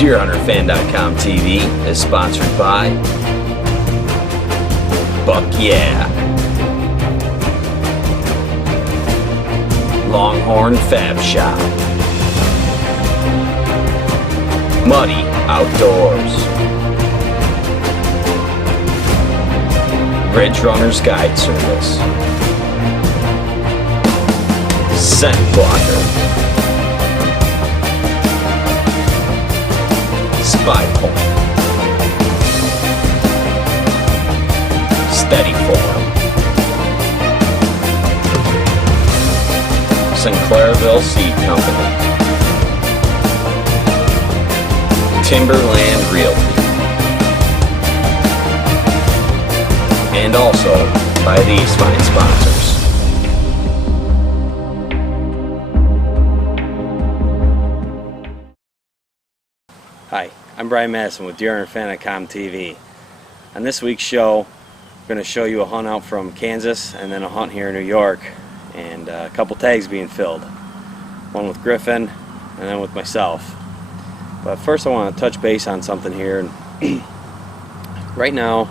DeerHunterFan.com TV is sponsored by Buck Yeah, Longhorn Fab Shop, Muddy Outdoors, Ridge Runners Guide Service, Scent Blocker, Spy Point, Steady Form, Sinclairville Seed Company, Timberland Realty, and also by these fine sponsors. Hi, I'm Brian Madison with DeerHunterFan.com TV. On this week's show, I'm going to show you a hunt out from Kansas and then a hunt here in New York, and a couple tags being filled. One with Griffin and then with myself. But first I want to touch base on something here. Right now,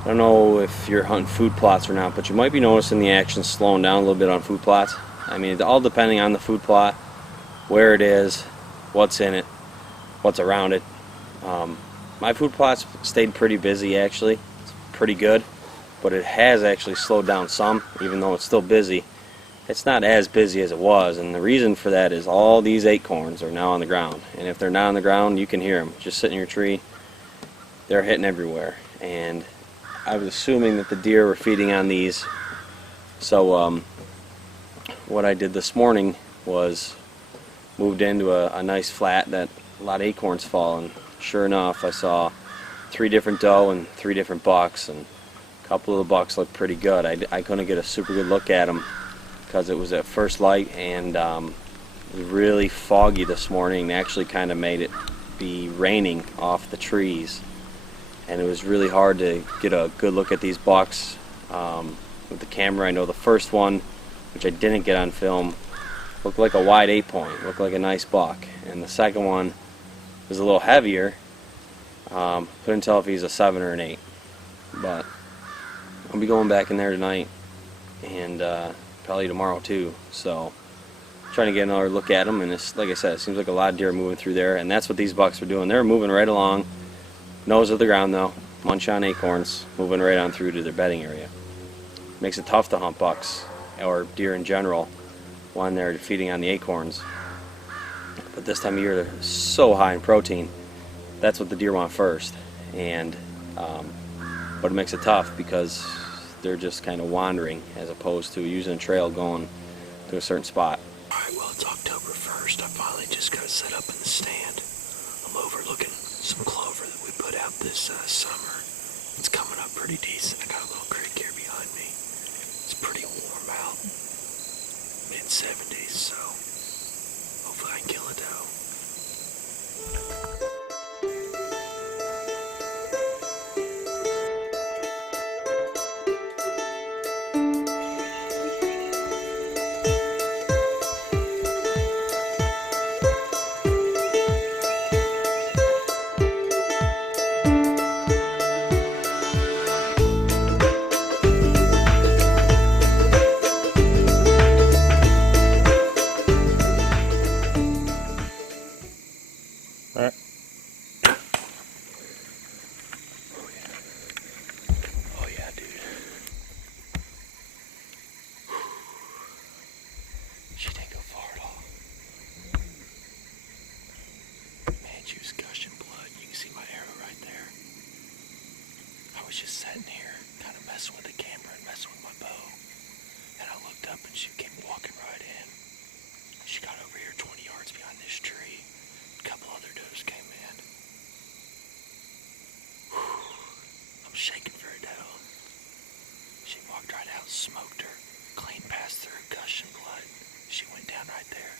I don't know if you're hunting food plots or not, but you might be noticing the action slowing down a little bit on food plots. I mean, it's all depending on the food plot, where it is, what's in it, what's around it. My food plots stayed pretty busy actually. It's pretty good, but it has actually slowed down some, even though it's still busy. It's not as busy as it was, and the reason for that is all these acorns are now on the ground, and if they're not on the ground, you can hear them just sitting in your tree. They're hitting everywhere, and I was assuming that the deer were feeding on these. So what I did this morning was moved into a nice flat that a lot of acorns fall, and sure enough I saw 3 different doe and 3 different bucks, and a couple of the bucks looked pretty good. I couldn't get a super good look at them because it was at first light, and it was really foggy this morning. It actually kind of made it be raining off the trees, and it was really hard to get a good look at these bucks with the camera. I know the first one, which I didn't get on film, looked like a wide 8-point, looked like a nice buck, and the second one was a little heavier. Couldn't tell if he's a 7 or an 8, but I'll be going back in there tonight and probably tomorrow too, so trying to get another look at them. And it's, like I said, it seems like a lot of deer moving through there, and that's what these bucks are doing. They're moving right along, nose of the ground though, munch on acorns, moving right on through to their bedding area. Makes it tough to hunt bucks or deer in general when they're feeding on the acorns. But this time of year they're so high in protein. That's what the deer want first, and but it makes it tough because they're just kind of wandering as opposed to using a trail going to a certain spot. Alright, well, it's October 1st. I finally just got set up in the stand. I'm overlooking some clover that we put out this summer. It's coming up pretty decent. I got a little creek here behind me. It's pretty warm out, mid-70s, so hopefully I can kill a doe. Alright. Oh yeah, dude. She didn't go far at all. Man, she was gushing blood. You can see my arrow right there. I was just sitting here, kind of messing with the camera and messing with my bow. And I looked up and she came walking right in. She got over here 20 yards behind this tree. A couple other does came in. I'm shaking for a doe. She walked right out, smoked her, clean past through, gushing blood. She went down right there.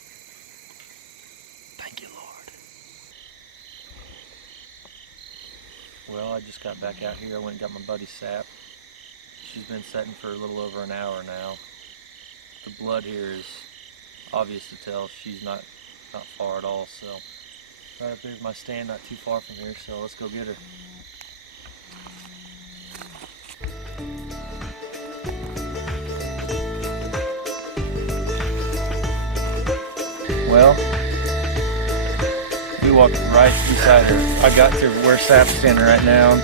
Thank you, Lord. Well, I just got back out here. I went and got my buddy Sap. She's been setting for a little over an hour now. The blood here is obvious to tell. She's not far at all, so Right up there's my stand, not too far from here, so let's go get her. Well, we walked right beside her. I got to where Sap's standing right now.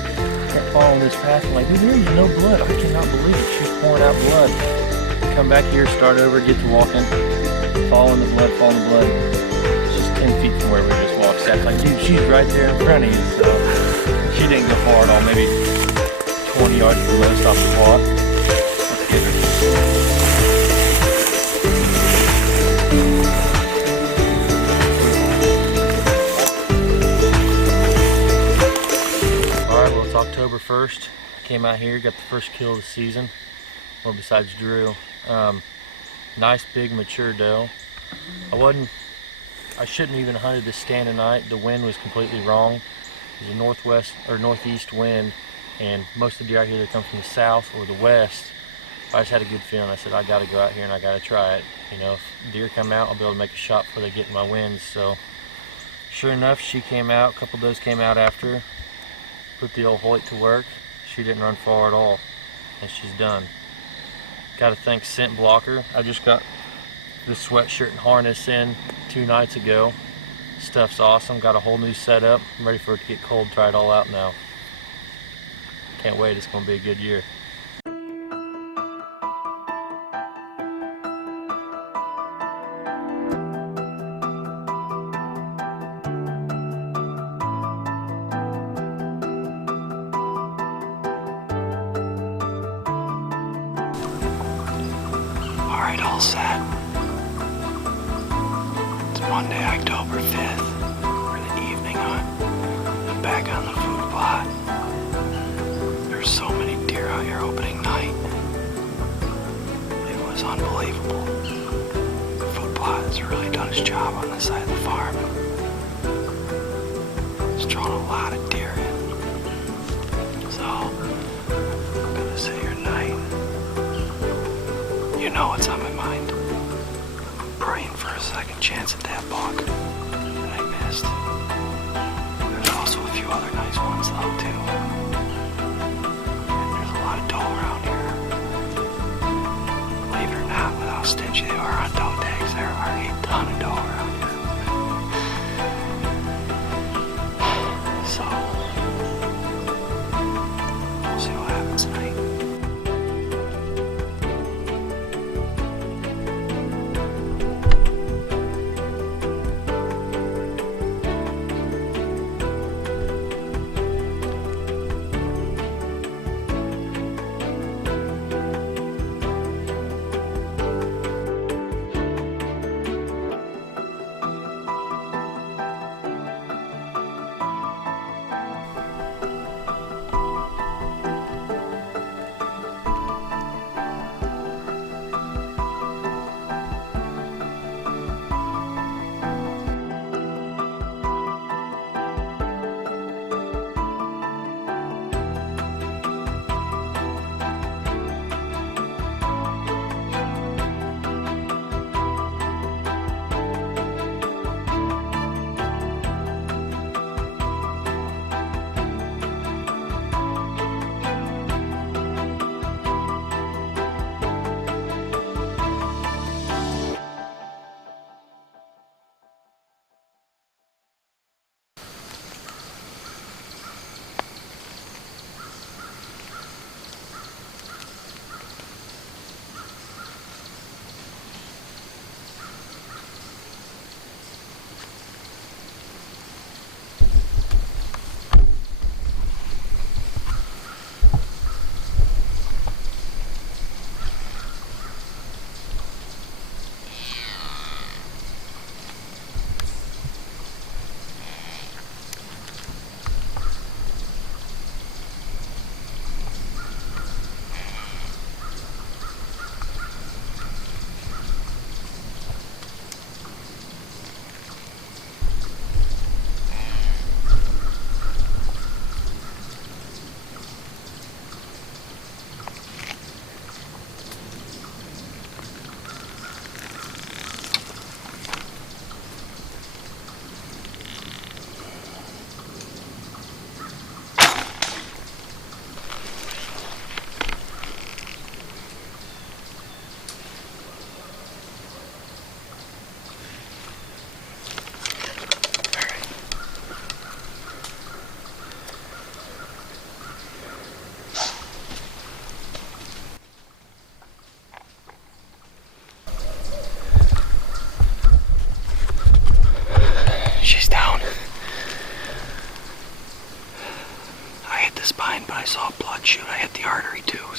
Kept following this path. I'm like, dude, there's no blood. I cannot believe it. She's pouring out blood. Come back here, start over, get to walking, following the blood, following the blood. She's 10 feet from where we just walked. Sap's like, dude, she's right there in front of you. So she didn't go far at all, maybe 20 yards at the most off the walk. Let's get her. October 1st, came out here, got the first kill of the season, well besides Drew. Nice big mature doe. I shouldn't even have hunted this stand tonight. The wind was completely wrong. It was a northwest or northeast wind, and most of the deer out here that come from the south or the west. I just had a good feeling. I said, I gotta go out here and I gotta try it. You know, if deer come out, I'll be able to make a shot before they get in my winds. So sure enough, she came out, a couple of those came out after her. Put the old Hoyt to work. She didn't run far at all, and she's done. Got to thank Scent Blocker. I just got this sweatshirt and harness in 2 nights ago. Stuff's awesome. Got a whole new setup. I'm ready for it to get cold. Try it all out now. Can't wait. It's going to be a good year. Alright, all set. It's Monday, October 5th. For the evening hunt. I'm back on the food plot. There's so many deer out here opening night. It was unbelievable. The food plot has really done its job on this side of the farm. It's drawn a lot of deer in. So, I'm gonna sit here tonight. You know what's on my mind. I'm praying for a second chance at that buck that I missed. There's also a few other nice ones though too. And there's a lot of doe around here. Believe it or not, with how stingy they are on doe tags, there are a ton of doe around here. So, we'll see what happens tonight.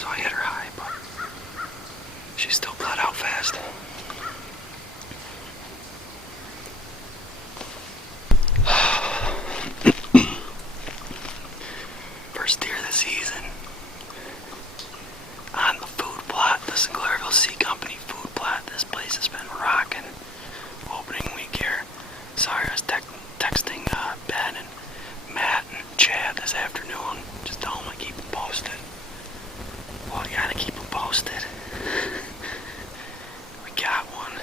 I hit her high, but she still bled out fast. First deer this season on the food plot, the Sinclairville Seed Company food plot. This place has been rocking opening week here. Sorry, I was texting Ben and Matt and Chad this afternoon. Just tell them I keep them posted. Well, you gotta keep them posted. We got one.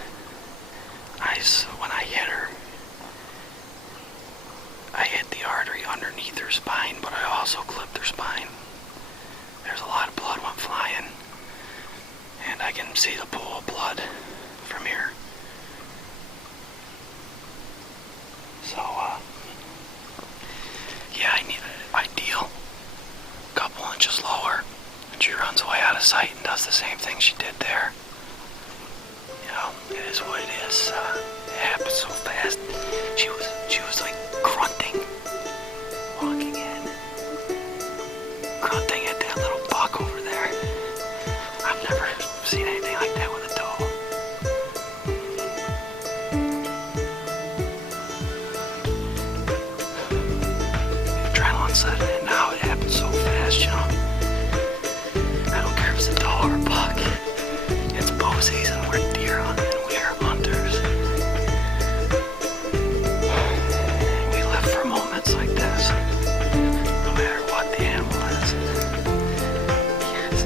When I hit her, I hit the artery underneath her spine, but I also clipped her spine. There's a lot of blood went flying, and I can see the pool of blood from here. So, yeah, I need an ideal. A couple inches lower, and she runs away out of sight and does the same thing she did there. You know, it is what it is. It happens so fast. She was like grunting, walking in, grunting at that little buck over there. I've never seen anything like that with a doe. Adrenaline setting in now. It happens so fast, you know. I don't care if it's a doe or a buck. It's bow season. We're deer hunting. We are hunters. We live for moments like this, no matter what the animal is. Yes.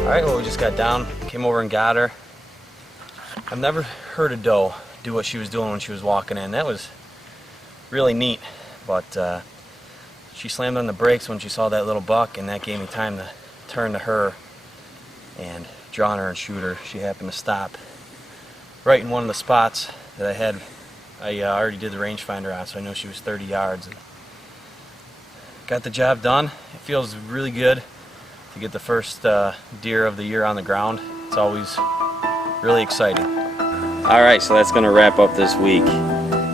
Alright, well, we just got down, came over and got her. I've never heard a doe do what she was doing when she was walking in. That was really neat, but she slammed on the brakes when she saw that little buck, and that gave me time to turn to her and draw on her and shoot her. She happened to stop right in one of the spots that I had. I already did the rangefinder on, so I know she was 30 yards. And got the job done. It feels really good to get the first deer of the year on the ground. It's always really exciting. Alright, so that's going to wrap up this week.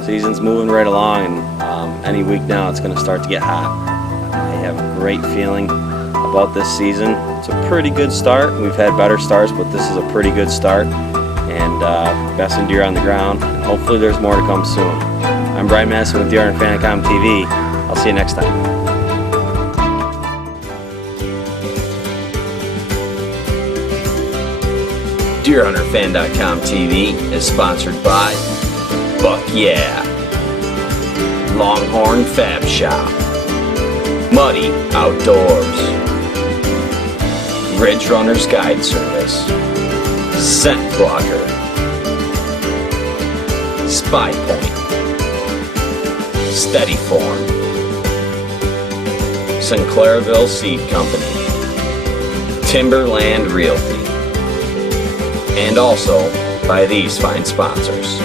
Season's moving right along, and any week now it's going to start to get hot. I have a great feeling about this season. It's a pretty good start. We've had better starts, but this is a pretty good start. And best in deer on the ground. And hopefully there's more to come soon. I'm Brian Madison with DeerHunterFan TV. I'll see you next time. DeerHunterFan.com TV is sponsored by Buck Yeah, Longhorn Fab Shop, Muddy Outdoors, Ridge Runners Guide Service, Scent Blocker, Spy Point, Steady Form, Sinclairville Seed Company, Timberland Realty, and also by these fine sponsors.